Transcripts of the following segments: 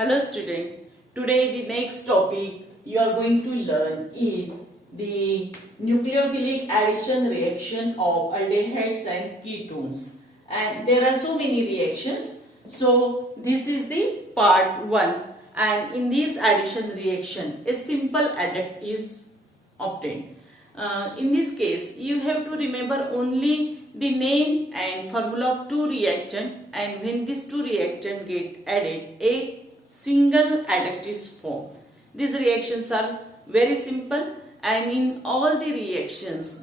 Hello student, today the next topic you are going to learn is the nucleophilic addition reaction of aldehydes and ketones, and there are so many reactions. So this is the part 1, and in this addition reaction a simple adduct is obtained. In this case you have to remember only the name and formula of two reactant, and when these two reactant get added a single adduct is formed. These reactions are very simple, and in all the reactions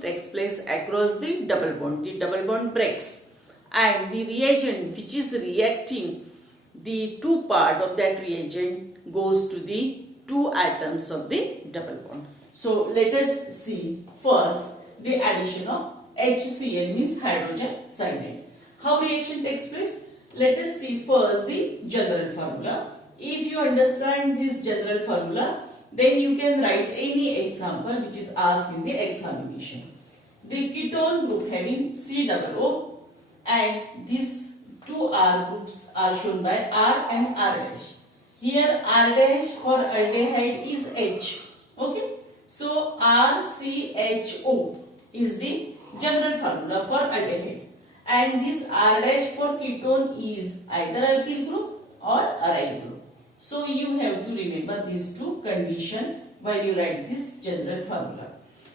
takes place across the double bond. The double bond breaks, and the reagent which is reacting, the two part of that reagent goes to the two atoms of the double bond. So let us see first the addition of HCl, means hydrogen cyanide. How reaction takes place? Let us see first the general formula. If you understand this general formula, then you can write any example which is asked in the examination. The ketone group having COO, and these two R groups are shown by R and R dash. Here R dash for aldehyde is H. Okay. So RCHO is the general formula for aldehyde. And this R dash for ketone is either alkyl group or aryl group. So you have to remember these two conditions while you write this general formula.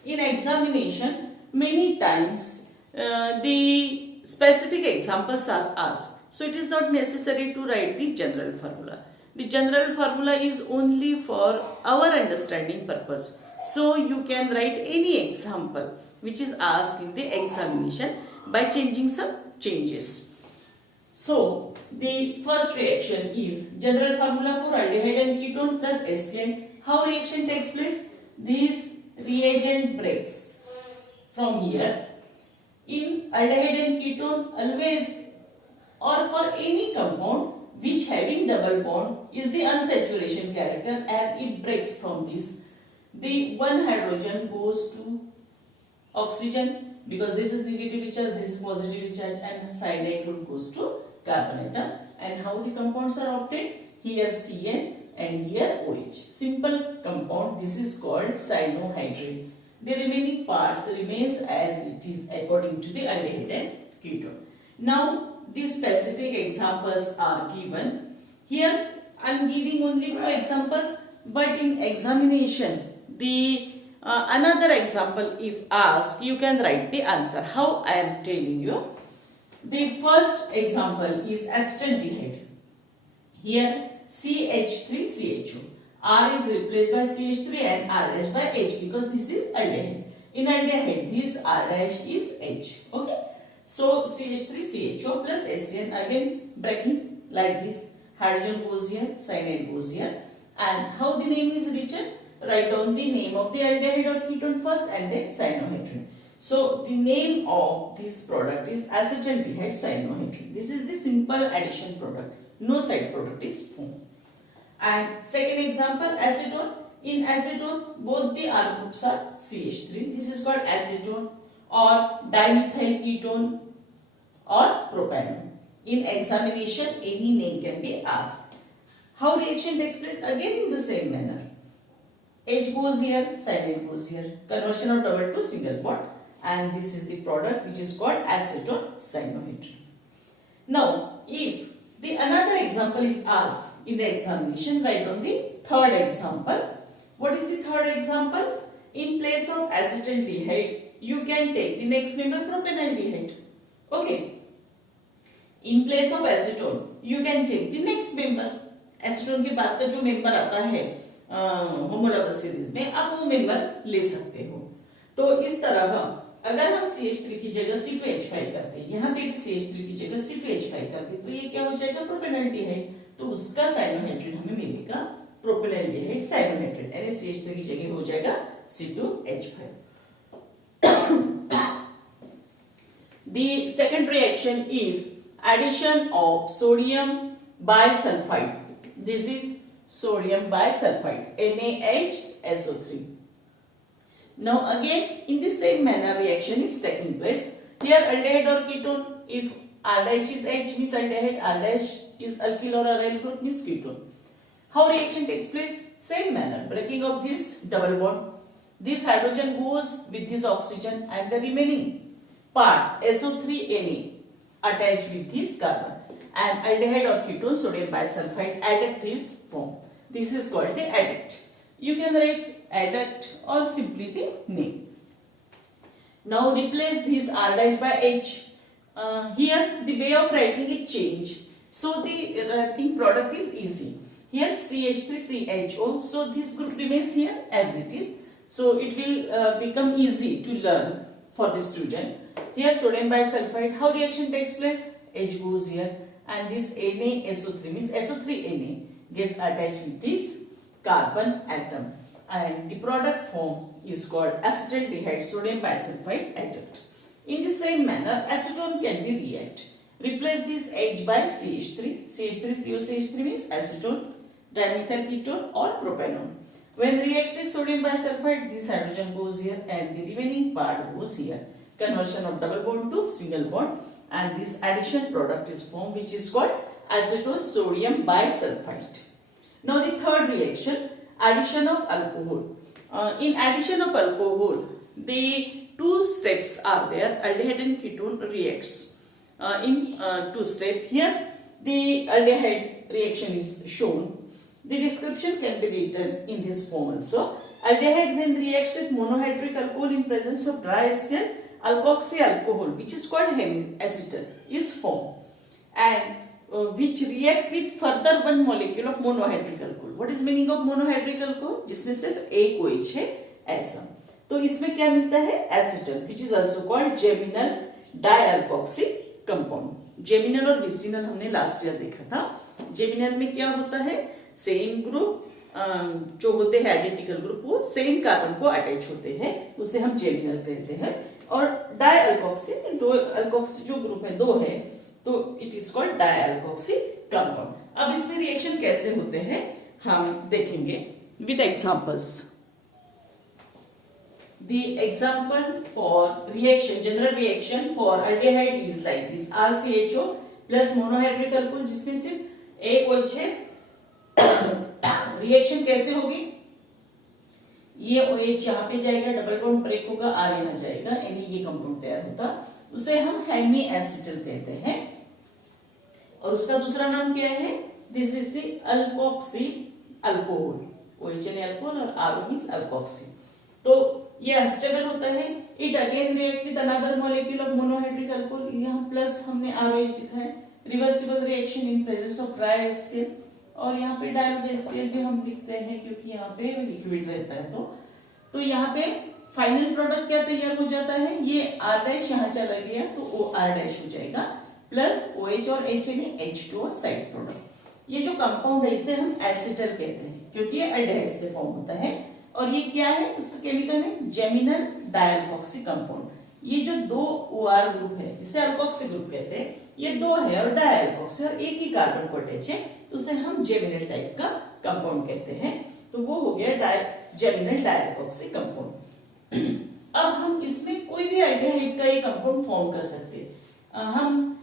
In examination, many times the specific examples are asked. So it is not necessary to write the general formula. The general formula is only for our understanding purpose. So you can write any example which is asked in the examination by changing some changes. So the first reaction is general formula for aldehyde and ketone plus HCl. How reaction takes place? This reagent breaks from here. In aldehyde and ketone, always or for any compound which having double bond is the unsaturation character, and it breaks from this. The one hydrogen goes to oxygen, because this is negatively charged, this is positively charged, and cyanide group goes to carbon atom. And how the compounds are obtained? Here CN and here OH. Simple compound. This is called cyanohydrate. The remaining parts remains as it is according to the aldehyde and ketone. Now these specific examples are given. Here I am giving only two examples, but in examination the another example if asked, you can write the answer. How I am telling you. The first example is acetaldehyde. Here CH3CHO. R is replaced by CH3 and R dash by H, because this is aldehyde. In aldehyde, this R dash is H. Okay. So CH3CHO plus HCl, again breaking like this. Hydrogen goes here, cyanide goes here. And how the name is written? Write down the name of the aldehyde or ketone first and then cyanohydrin. So the name of this product is acetaldehyde cyanohydrin. This is the simple addition product. No side product is formed. And second example, acetone. In acetone, both the R groups are CH3. This is called acetone or dimethyl ketone or propanone. In examination, any name can be asked. How reaction takes place? Again in the same manner. H goes here, cyanide goes here. Conversion of double to single bond, and this is the product which is called acetone cyanohydrin. Now, if the another example is asked in the examination, write on the third example. What is the third example? In place of acetaldehyde, you can take the next member propanaldehyde. Okay. In place of acetone, you can take the next member. Acetone के बाद का जो member आता है homologous series में, आप वो member ले सकते हो. तो इस तरह अगर हम CH3 की जगह C2H5 करते हैं, यहाँ पे भी CH3 की जगह C2H5 करते हैं, तो ये क्या हो जाएगा? प्रोपेनॉल्डिहाइड. तो उसका साइनोहाइड्रेट हमें मिलेगा प्रोपेनॉल्डिहाइड साइनोहाइड्रेट, यानी CH3 की जगह हो जाएगा C2H5. The second reaction is addition of sodium bisulfite. This is sodium bisulfite, NaHSO3. Now again in the same manner reaction is taking place. Here aldehyde or ketone, if R dash is H means aldehyde, R dash is alkyl or aryl group means ketone. How reaction takes place? Same manner. Breaking of this double bond. This hydrogen goes with this oxygen and the remaining part SO3Na attached with this carbon. And aldehyde or ketone sodium bisulfite adduct is formed. This is called the adduct. You can write adduct or simply the name. Now replace this R dash by H. Here the way of writing is changed. So the writing product is easy. Here CH3CHO. So this group remains here as it is. So it will become easy to learn for the student. Here sodium bisulfite. How reaction takes place? H goes here. And this NaSO3 means SO3Na gets attached with this carbon atom. And the product form is called acetaldehyde sodium bisulfite adduct. In the same manner, acetone can be react. Replace this H by CH3. CH3COCH3 means acetone, dimethyl ketone or propanone. When reacts with sodium bisulfite, this hydrogen goes here and the remaining part goes here. Conversion of double bond to single bond, and this addition product is formed, which is called acetone sodium bisulfite. Now the third reaction, addition of alcohol. In addition of alcohol, the two steps are there. Aldehyde and ketone reacts in two steps. Here the aldehyde reaction is shown. The description can be written in this form also. Aldehyde when reacts with monohydric alcohol in presence of dry HCl, alkoxy alcohol, which is called hemiacetal, is formed, and which react with further one molecule of monohydric alcohol. What is meaning of monohydric alcohol? जिसमें सिर्फ एक OH है ऐसा. तो इसमें क्या मिलता है? Acetal, which is also called geminal dialkoxy compound. Geminal और विसिनल हमने लास्ट ईयर देखा था. जेमिनल में क्या होता है? सेम ग्रुप जो होते हैं आइडेंटिकल ग्रुप वो सेम कार्बन को अटैच होते हैं, उसे हम जेमिनल कहते हैं. और डाइअल्कोक्सी, दो अल्कोक्सी जो ग्रुप है दो है, तो इट इज कॉल्ड डाइअल्कोक्सी कंपाउंड. अब इसमें रिएक्शन कैसे होते हैं हम देखेंगे with examples. The example for reaction, general reaction for aldehyde is like this: RCHO plus monohydric alcohol, जिसमें सिर्फ एक OH है. रिएक्शन कैसे होगी? ये OH यहाँ पे जाएगा, डबल बॉन्ड ब्रेक होगा, R यहाँ जाएगा, यानी ये कंपाउंड तैयार होता, उसे हम हेमिएसिटल कहते हैं. और उसका दूसरा नाम क्या है? This is the alkoxy alcohol. OH यानी अल्कोहल और R मींस अल्कोक्सी. तो ये अनस्टेबल होता है. It again react with another molecule of monohydric alcohol. यहाँ प्लस हमने ROH लिखा है. Reversible reaction in presence of dry HCl, और यहाँ पे डाइल्यूट HCl भी हम लिखते हैं क्योंकि यहाँ पे लिक्विड रहता है. तो यहाँ पे फाइनल प्रोडक्ट क्या तैयार हो जाता है? ये R डैश यहाँ चला गया तो OR डैश हो जाएगा, प्लस OH और H यानी H2O साइड प्रोडक्ट. ये जो कंपाउंड है इसे हम एसिटल कहते हैं क्योंकि ये एल्डिहाइड से फॉर्म होता है. और ये क्या है? उसका केमिकल है जेमिनल डाइअल्कोक्सी कंपाउंड. ये जो दो OR ग्रुप है इसे अल्कोक्सी ग्रुप कहते हैं. ये दो है और डाइअल्कोक्सी और एक ही कार्बन को अटैच है, तो उसे हम जेमिनल टाइप का कंपाउंड कहते हैं. तो वो हो गया जेमिनल डाइअल्कोक्सी कंपाउंड. अब हम इसमें कोई भी एल्डिहाइड का ये कंपाउंड फॉर्म कर सकते हैं. हम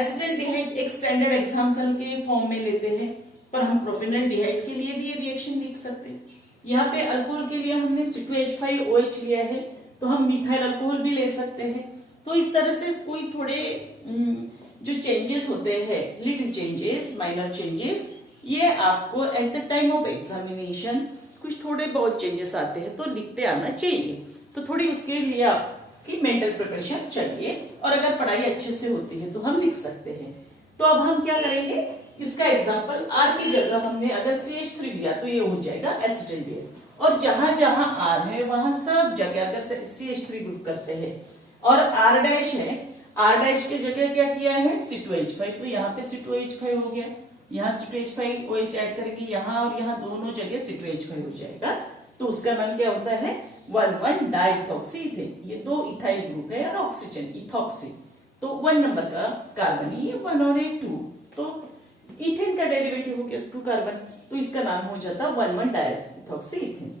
एसिटाल्डिहाइड एक स्टैंडर्ड एग्जांपल के फॉर्म में लेते हैं, पर हम प्रोपेनॉल्डिहाइड के लिए भी ये रिएक्शन लिख सकते हैं. यहाँ पे अल्कोहल के लिए हमने C2H5OH लिया है, तो हम मिथाइल अल्कोहल भी ले सकते हैं. तो इस तरह से कोई थोड़े जो चेंजेस होते हैं, लिटिल चेंजेस, माइनर चेंजेस, ये आपको at the time of examination कुछ थोड़े बहुत चेंजेस आते हैं तो लिखते आना चाहिए. तो थोड़ी उसके लिए आपकी मेंटल प्रिपरेशन चाहिए, और अगर पढ़ाई अच्छे से होती है तो हम लिख सकते हैं. तो अब हम क्या करेंगे? इसका एग्जाम्पल R की जगह हमने अगर CH3 लिया तो ये हो जाएगा एसिटाल्डिहाइड, और जहां जहां R है वहां सब जगह अगर CH3 ग्रुप करते हैं और R डैश है, R डैश की जगह क्या किया है? C2H5, तो यहाँ पे C2H5 हो गया. यहाँ C2H5OH ऐड करेंगे यहाँ, और यहाँ दोनों जगह C2H5 हो जाएगा. तो उसका नाम क्या होता है? 1,1 डाइथॉक्सी इथेन. ये दो इथाइल ग्रुप है और ऑक्सीजन इथॉक्सी, तो 1 नंबर का कार्बन, ये 1 और ये 2, तो इथेन का डेरिवेटिव हो गया 2 कार्बन, तो इसका नाम हो जाता 1,1 डाइथॉक्सी इथेन.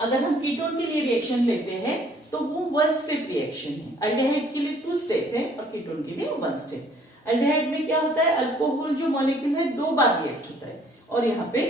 अगर हम कीटोन के लिए रिएक्शन लेते हैं तो वो वन स्टेप रिएक्शन है। अल्डेहाइड के लिए 2 स्टेप है और कीटोन के लिए 1 स्टेप। अल्डेहाइड में क्या होता है, अल्कोहल जो मॉलिक्यूल है 2 बार रिएक्ट होता है, और यहाँ पे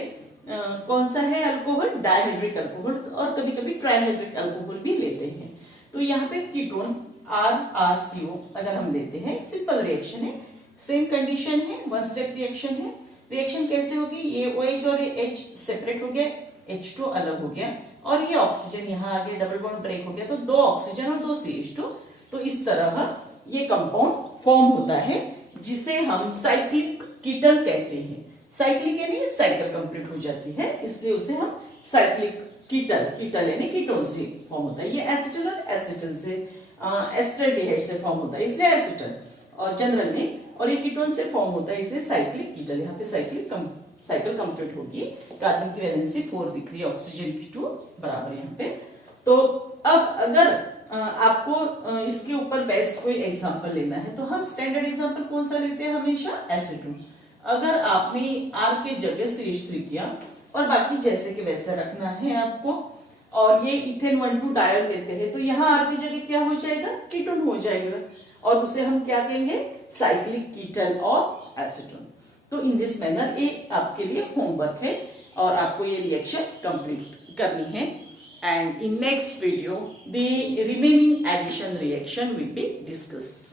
कौन सा है अल्कोहल, डायहाइड्रिक अल्कोहल, और कभी कभी ट्राइहाइड्रिक अल्कोहल भी लेते हैं। तो यहाँ पे कीटोन RRCO अगर हम लेते हैं, सिंपल रिएक्शन है, सेम कंडीशन है, 1 स्टेप रिएक्शन है। रिएक्शन कैसे होगी, ये OH और ये H सेपरेट हो गया, H2 अलग हो गया, और ये ऑक्सीजन यहाँ आगे डबल बॉन्ड ब्रेक हो गया, तो 2 ऑक्सीजन और 2 CH2। तो इस तरह ये कंपाउंड फॉर्म होता है, जिसे हम साइक्लिक कीटन कहते हैं। साइक्लिक यानी साइकिल कंप्लीट हो जाती है, इसलिए उसे हम साइक्लिक कीटल यानी कीटोन से फॉर्म होता है। ये एसिटल और एसिटल से एसिटल्डिहाइड से फॉर्म होता है, इसलिए एसिटल और जनरल में, और ये कीटोन से फॉर्म होता है, इसलिए साइक्लिक कीटल। यहाँ पे साइकिल कंप्लीट होगी, कार्बन की वैलेंसी 4 दिख रही है, ऑक्सीजन की 2 बराबर यहाँ पे। तो अब अगर आपको इसके ऊपर बेस्ट कोई एग्जांपल लेना है, तो हम स्टैंडर्ड एग्जांपल कौन सा लेते हैं हमेशा, एसीटोन। अगर आपने R के जगह CH3 किया और बाकी जैसे के वैसे रखना है आपको, और ये इथेन 1,2 डायल लेते हैं, तो यहाँ R की जगह क्या हो जाएगा, कीटोन हो जाएगा, और उसे हम क्या कहेंगे, साइक्लिक कीटल और एसीटोन। तो इन दिस मैनर ये आपके लिए होमवर्क है, और आपको ये रिएक्शन कंप्लीट करनी है। And in next video the remaining addition reaction will be discussed.